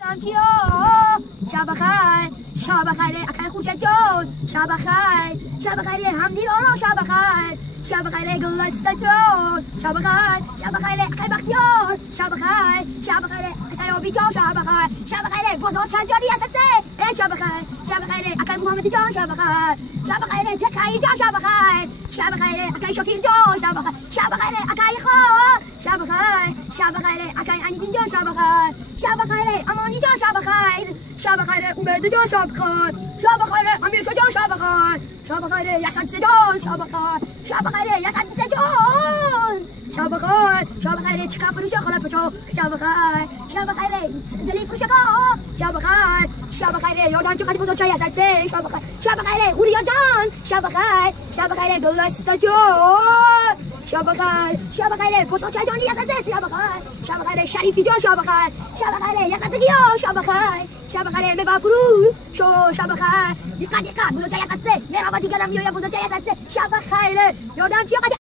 شب بخیر شب بخیر اکای خوش جون شب بخیر شب بخیر همدی رو شب بخیر شب بخیر گلست جون شب بخیر اکای بختیار شب بخیر سیابی جان شب بخیر بزرگ چنجانی هست شب بخیر اکای محمد جان شب بخیر تکایی جان شب بخیر اکای شکیر جان شب بخیر اکای خان شب بخیر اکای انیدین جان شب بخیر امانی جان شب بخیر عمرد جان شب بخیر امیرشا جان شب بخیر یسد جان شب بخیر یسد جان شب بخیر چکا فروش خلافشو شب بخیر زلی فروش شب بخیر یادان چه خیلی بزرگ چای یسد شب بخیر غوریا جان شب بخیر گلست جان شب بخیر بزرگ چای جانی یسد شب بخیر شریفی جان شب بخیر یسد گیا شب بخیر میوه فروش شب بخیر دقت بزرگ چای یسد مرحبا دیگرم یا بزرگ چای یسد شب بخیر یادان چه